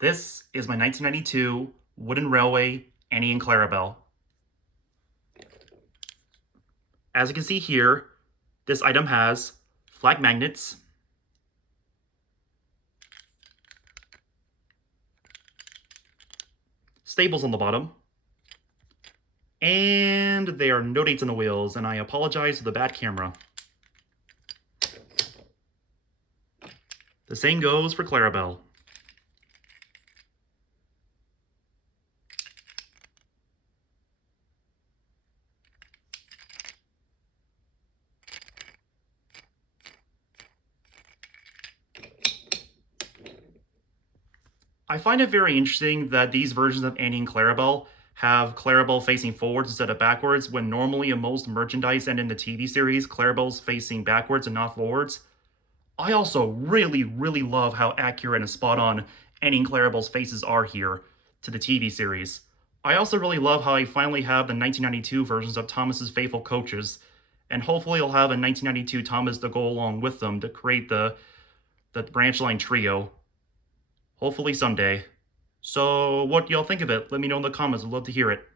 This is my 1992 wooden railway Annie and Clarabel. As you can see here, this item has flag magnets, staples on the bottom, and there are no dates on the wheels, and I apologize for the bad camera. The same goes for Clarabel. I find it very interesting that these versions of Annie and Clarabel have Clarabel facing forwards instead of backwards, when normally in most merchandise and in the TV series, Clarabel's facing backwards and not forwards. I also really love how accurate and spot on Annie and Clarabel's faces are here to the TV series. I also really love how I finally have the 1992 versions of Thomas's faithful coaches, and hopefully I'll have a 1992 Thomas to go along with them to create the branch line trio. Hopefully someday. So what do y'all think of it? Let me know in the comments. I'd love to hear it.